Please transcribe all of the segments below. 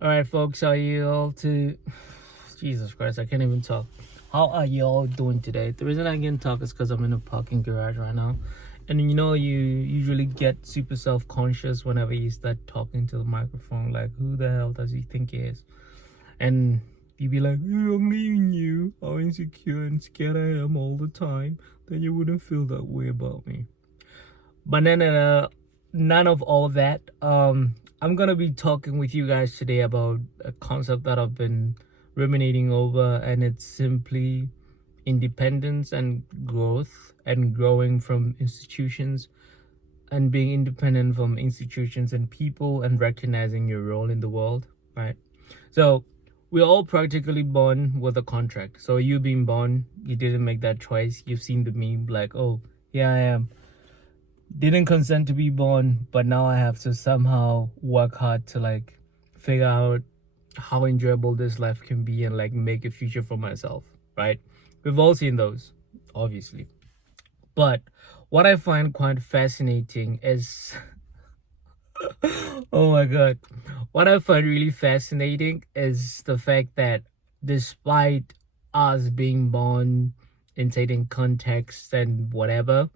All right, folks, how are you all Jesus Christ, I can't even talk. How are you all doing today? The reason I can talk is because I'm in a parking garage right now. And you usually get super self-conscious whenever you start talking to the microphone. Like, who the hell does he think he is? And you be like, "Oh, only you knew how insecure and scared I am all the time, then you wouldn't feel that way about me." But none of all that. I'm gonna be talking with you guys today about a concept that I've been ruminating over, and it's simply independence and growth and growing from institutions and being independent from institutions and people and recognizing your role in the world, right? So we're all practically born with a contract. So you being born, you didn't make that choice. You've seen the meme like, oh, yeah, I am didn't consent to be born, but now I have to somehow work hard to like figure out how enjoyable this life can be and like make a future for myself, right? We've all seen those, obviously. But what I find quite fascinating is oh my god. What I find really fascinating is the fact that despite us being born in certain contexts and whatever,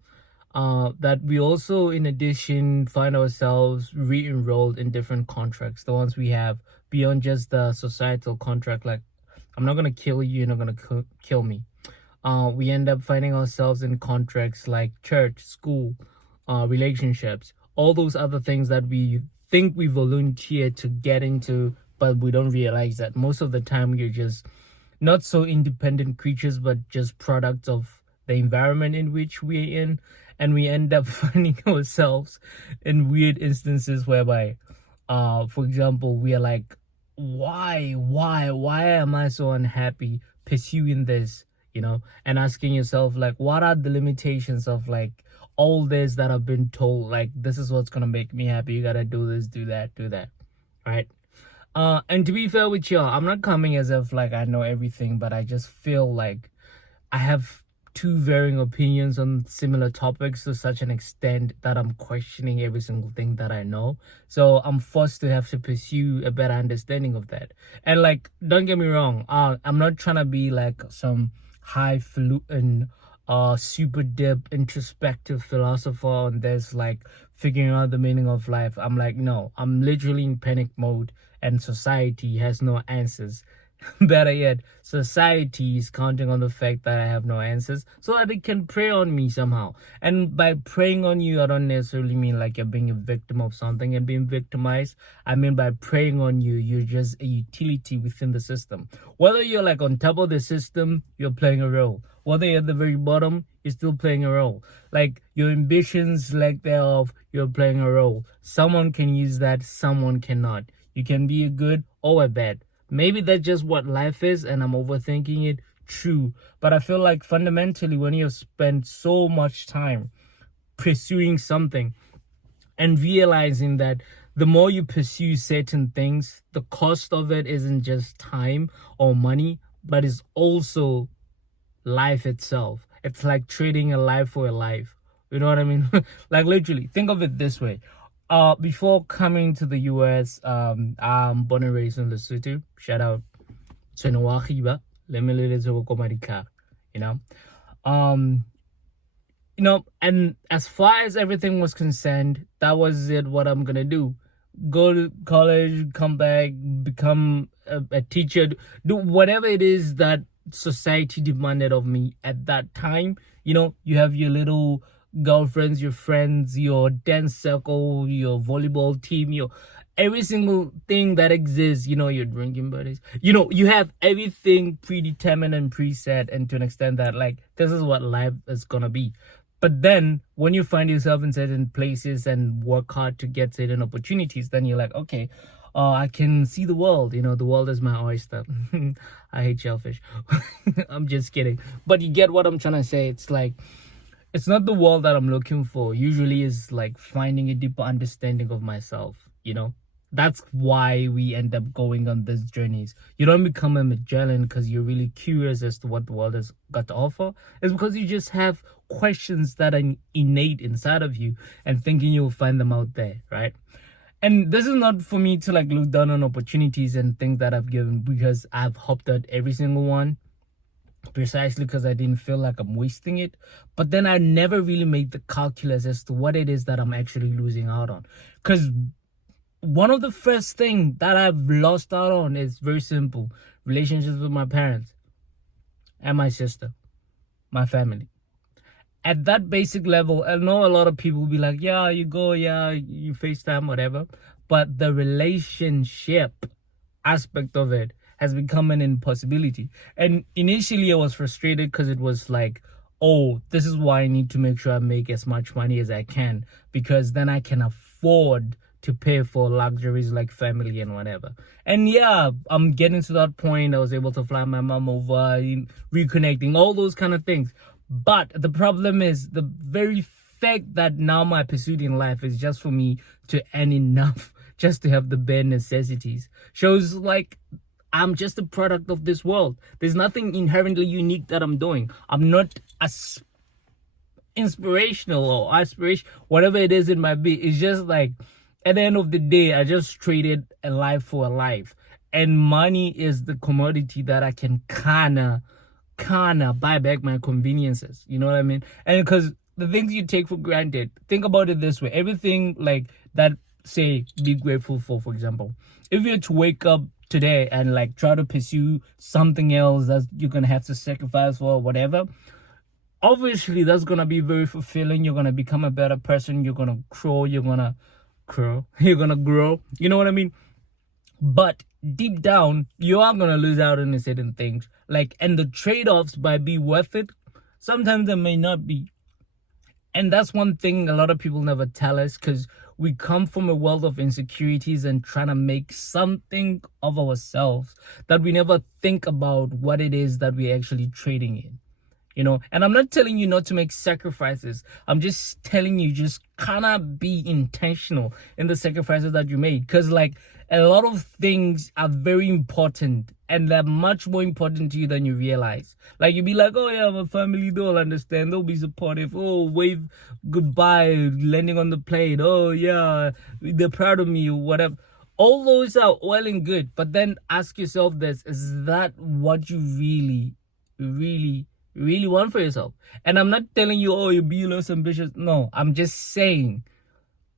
that we also, in addition, find ourselves re-enrolled in different contracts, the ones we have beyond just the societal contract, like I'm not gonna kill you, you're not gonna kill me. We end up finding ourselves in contracts like church, school, relationships, all those other things that we think we volunteered to get into, but we don't realize that most of the time you're just not so independent creatures, but just products of the environment in which we're in. And we end up finding ourselves in weird instances whereby, for example, we are like, why am I so unhappy pursuing this, and asking yourself, like, what are the limitations of like all this that I've been told, like, this is what's gonna make me happy. You gotta do this, do that, right? And to be fair with y'all, I'm not coming as if like I know everything, but I just feel like I have two varying opinions on similar topics to such an extent that I'm questioning every single thing that I know. So I'm forced to have to pursue a better understanding of that. And like, don't get me wrong, I'm not trying to be like some highfalutin super deep introspective philosopher on this, like figuring out the meaning of life. I'm like, no, I'm literally in panic mode and society has no answers. Better yet, society is counting on the fact that I have no answers so that it can prey on me somehow. And by preying on you, I don't necessarily mean like you're being a victim of something and being victimized. I mean, by preying on you, you're just a utility within the system. Whether you're like on top of the system, you're playing a role. Whether you're at the very bottom, you're still playing a role. Like your ambitions, lack thereof, you're playing a role. Someone can use that, someone cannot. You can be a good or a bad. Maybe that's just what life is and I'm overthinking it. True. But I feel like fundamentally when you spend so much time pursuing something and realizing that the more you pursue certain things, the cost of it isn't just time or money, but it's also life itself. It's like trading a life for a life. You know what I mean? Like literally, think of it this way. Before coming to the US, I'm born and raised in Lesotho. Shout out to Nwahiba. Let me let it go, you know. Um, and as far as everything was concerned, that was it. What I'm gonna do: go to college, come back, become a teacher, do whatever it is that society demanded of me at that time. You have your little girlfriends, your friends, your dance circle, your volleyball team, your every single thing that exists, your drinking buddies. You have everything predetermined and preset, and to an extent that like this is what life is gonna be. But then when you find yourself in certain places and work hard to get certain opportunities, then you're like, okay, I can see the world. The world is my oyster. I hate shellfish. I'm just kidding. But you get what I'm trying to say. It's like, it's not the world that I'm looking for. Usually is like finding a deeper understanding of myself, That's why we end up going on these journeys. You don't become a Magellan because you're really curious as to what the world has got to offer. It's because you just have questions that are innate inside of you and thinking you'll find them out there, right? And this is not for me to like look down on opportunities and things that I've given, because I've hopped at every single one precisely because I didn't feel like I'm wasting it. But then I never really made the calculus as to what it is that I'm actually losing out on. Because one of the first things that I've lost out on is very simple: relationships with my parents and my sister, my family. At that basic level, I know a lot of people will be like, yeah, you go, yeah, you FaceTime, whatever. But the relationship aspect of it has become an impossibility. And initially I was frustrated because it was like, oh, this is why I need to make sure I make as much money as I can, because then I can afford to pay for luxuries like family and whatever. And yeah, I'm getting to that point. I was able to fly my mom over, reconnecting, all those kind of things. But the problem is the very fact that now my pursuit in life is just for me to earn enough just to have the bare necessities shows like I'm just a product of this world. There's nothing inherently unique that I'm doing. I'm not as inspirational or aspiration, whatever it is it might be. It's just like at the end of the day, I just traded a life for a life. And money is the commodity that I can kinda buy back my conveniences. You know what I mean? And because the things you take for granted, think about it this way: everything like that, say, be grateful for example, if you were to wake up today and like try to pursue something else that you're gonna have to sacrifice for, whatever, obviously that's gonna be very fulfilling. You're gonna become a better person. You're gonna grow. You're gonna grow. You know what I mean? But deep down, you are gonna lose out on certain things. Like, and the trade-offs might be worth it. Sometimes they may not be. And that's one thing a lot of people never tell us, because we come from a world of insecurities and trying to make something of ourselves that we never think about what it is that we're actually trading in. You know, and I'm not telling you not to make sacrifices. I'm just telling you, just kind of be intentional in the sacrifices that you made. Because like a lot of things are very important, and they're much more important to you than you realize. Like you'll be like, oh yeah, my family, they'll understand, they'll be supportive. Oh, wave goodbye, landing on the plane. Oh yeah, they're proud of me or whatever. All those are well and good. But then ask yourself this: is that what you really want for yourself? And I'm not telling you, oh, you be less ambitious. No, I'm just saying,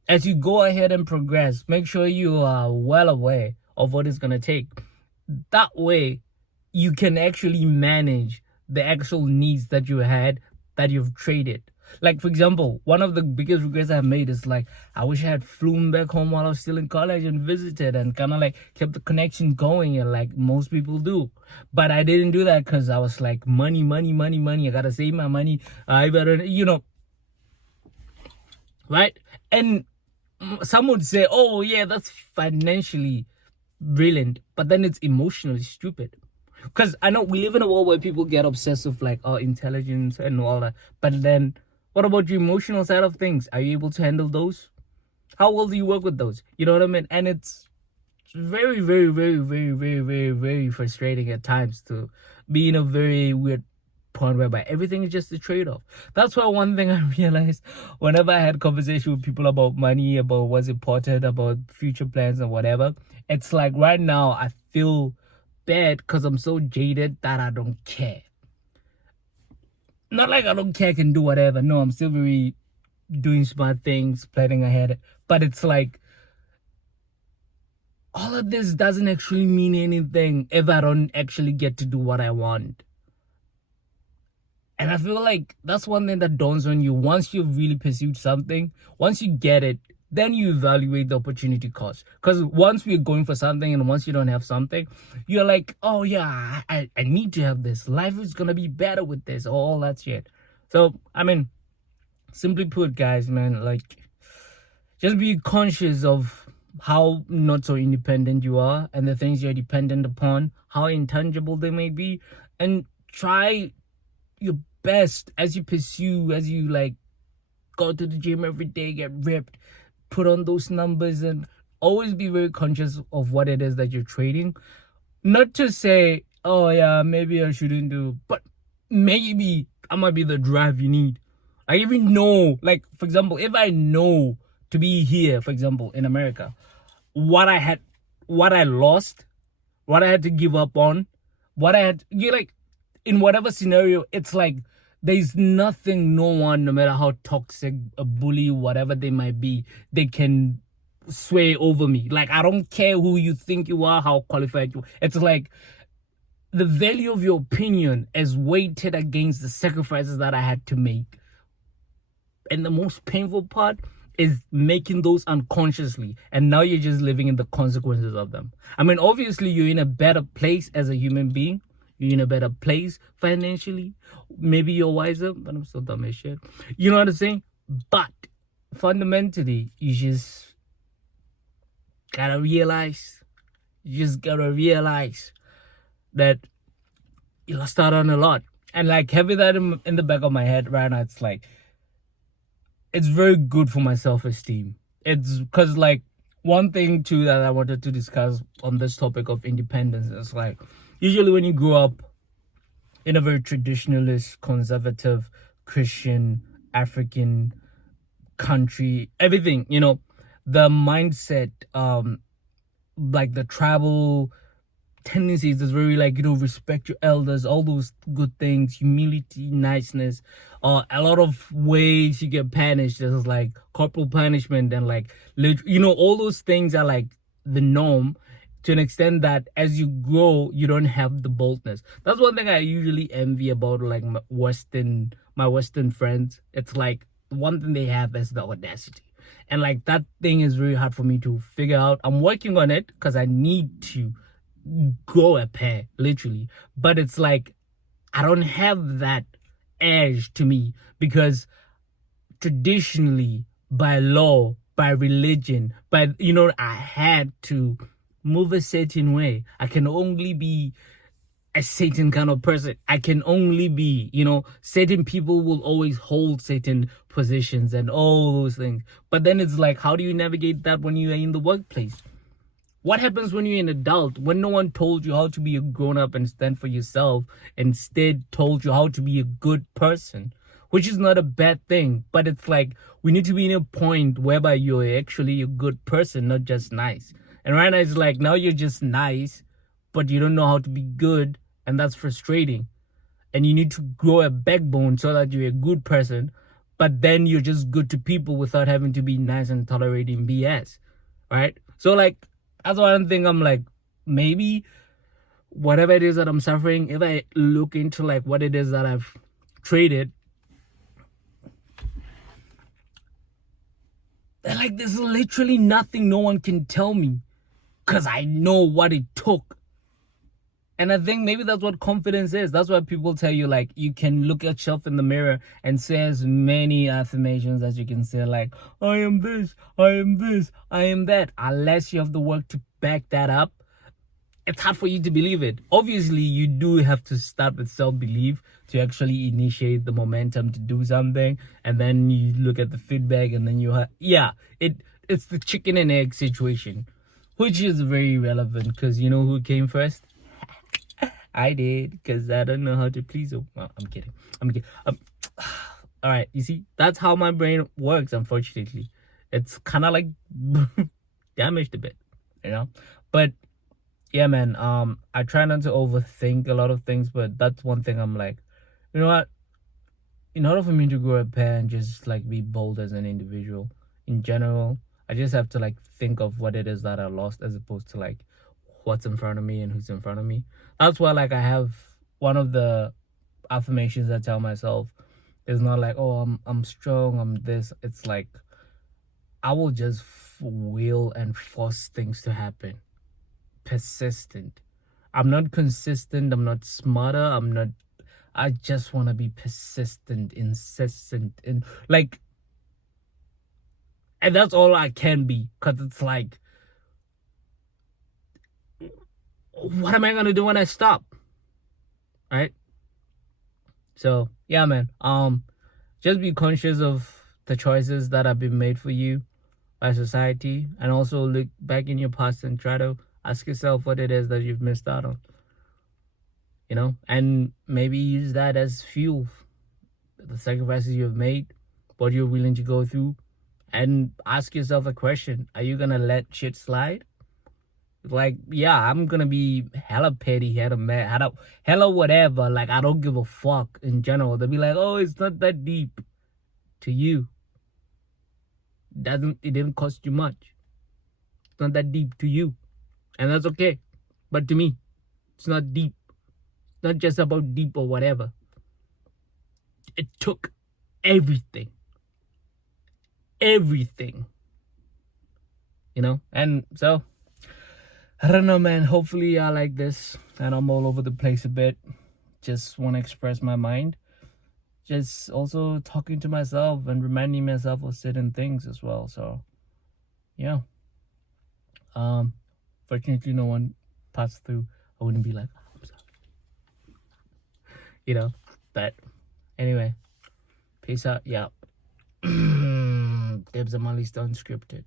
as you go ahead and progress, make sure you are well aware of what it's going to take. That way, you can actually manage the actual needs that you had that you've traded. Like, for example, one of the biggest regrets I've made is like, I wish I had flown back home while I was still in college and visited and kind of like kept the connection going, and like most people do. But I didn't do that because I was like, money. I gotta save my money. I better, right? And some would say, oh yeah, that's financially brilliant, but then it's emotionally stupid. Because I know we live in a world where people get obsessed with like, oh, intelligence and all that, but then what about your emotional side of things? Are you able to handle those? How well do you work with those? You know what I mean? And it's very, very, very, very, very, very, very frustrating at times to be in a very weird point whereby everything is just a trade-off. That's why one thing I realized whenever I had conversation with people about money, about what's important, about future plans and whatever, it's like right now I feel bad because I'm so jaded that I don't care. Not like I don't care, I can do whatever. No, I'm still very doing smart things, planning ahead. But it's like all of this doesn't actually mean anything if I don't actually get to do what I want. And I feel like that's one thing that dawns on you once you've really pursued something. Once you get it, then you evaluate the opportunity cost. Because once we're going for something and once you don't have something, you're like, oh yeah, I need to have this. Life is going to be better with this, all that shit. So, I mean, simply put, guys, man, like, just be conscious of how not so independent you are and the things you're dependent upon, how intangible they may be, and try your best as you pursue, as you like go to the gym every day, get ripped, put on those numbers, and always be very conscious of what it is that you're trading. Not to say, oh yeah, maybe I shouldn't do, but maybe that might be the drive you need. I even know, like, for example, if I know to be here, for example, in America, what I had, what I lost, what I had to give up on, what I had, you like, in whatever scenario, it's like there's nothing, no one, no matter how toxic, a bully, whatever they might be, they can sway over me. Like, I don't care who you think you are, how qualified you are. It's like the value of your opinion is weighted against the sacrifices that I had to make. And the most painful part is making those unconsciously, and now you're just living in the consequences of them. I mean, obviously you're in a better place as a human being, you're in a better place financially, maybe you're wiser, but I'm still dumb as shit, you know what I'm saying? But fundamentally, you just gotta realize that you lost out on a lot. And like, having that in the back of my head right now, it's like, it's very good for my self-esteem. It's because, like, one thing too that I wanted to discuss on this topic of independence is like, usually when you grow up in a very traditionalist, conservative, Christian, African country, everything, you know, the mindset, like the tribal tendencies is very, like, you know, respect your elders, all those good things, humility, niceness. A lot of ways you get punished, there's like corporal punishment, and like, you know, all those things are like the norm, to an extent that as you grow, you don't have the boldness. That's one thing I usually envy about, like, my Western friends. It's like one thing they have is the audacity, and like that thing is very hard for me to figure out. I'm working on it because I need to grow a pair, literally, but it's like I don't have that edge to me, because traditionally, by law, by religion, by, you know, I had to move a certain way. I can only be a certain kind of person. I can only be, you know, certain people will always hold certain positions and all those things. But then it's like, how do you navigate that when you are in the workplace? What happens when you're an adult, when no one told you how to be a grown-up and stand for yourself, instead told you how to be a good person? Which is not a bad thing, but it's like, we need to be in a point whereby you're actually a good person, not just nice. And right now it's like, now you're just nice, but you don't know how to be good, and that's frustrating. And you need to grow a backbone so that you're a good person, but then you're just good to people without having to be nice and tolerating BS, right? So like, that's one thing I'm like, maybe whatever it is that I'm suffering, if I look into like what it is that I've traded, like, there's literally nothing no one can tell me, because I know what it took. And I think maybe that's what confidence is. That's why people tell you, like, you can look at yourself in the mirror and say as many affirmations as you can say, like, I am this, I am this, I am that. Unless you have the work to back that up, it's hard for you to believe it. Obviously, you do have to start with self-belief to actually initiate the momentum to do something. And then you look at the feedback, and then it's the chicken and egg situation, which is very relevant, because you know who came first? I did, because I don't know how to please them. Well, I'm kidding. All right, you see, that's how my brain works, unfortunately. It's kind of like damaged a bit, you know? But yeah, man, I try not to overthink a lot of things, but that's one thing I'm like, you know what? In order for me to grow a pair and just like be bold as an individual in general, I just have to like think of what it is that I lost, as opposed to like what's in front of me and who's in front of me. That's why, like, I have one of the affirmations I tell myself is not like, oh, I'm strong, I'm this. It's like, I will just will and force things to happen. Persistent. I'm not consistent, I'm not smarter, I just want to be persistent, insistent, and like, and that's all I can be, because it's like, what am I gonna do when I stop? Right? So yeah, man. Just be conscious of the choices that have been made for you by society, and also look back in your past and try to ask yourself what it is that you've missed out on. You know, and maybe use that as fuel. The sacrifices you've made, what you're willing to go through, and ask yourself a question. Are you gonna let shit slide? Like, yeah, I'm gonna be hella petty, hella mad, hella whatever. Like, I don't give a fuck in general. They'll be like, oh, it's not that deep. To you, it didn't cost you much. It's not that deep to you, and that's okay. But to me, it's not deep. It's not just about deep or whatever. It took everything, you know. And so, I don't know, man. Hopefully, I like this, and I'm all over the place a bit. Just want to express my mind. Just also talking to myself and reminding myself of certain things as well. So, yeah. Fortunately, no one passed through. I wouldn't be like, oh, I'm sorry. You know. But anyway, peace out. Yeah. Dibs and Molly's unscripted.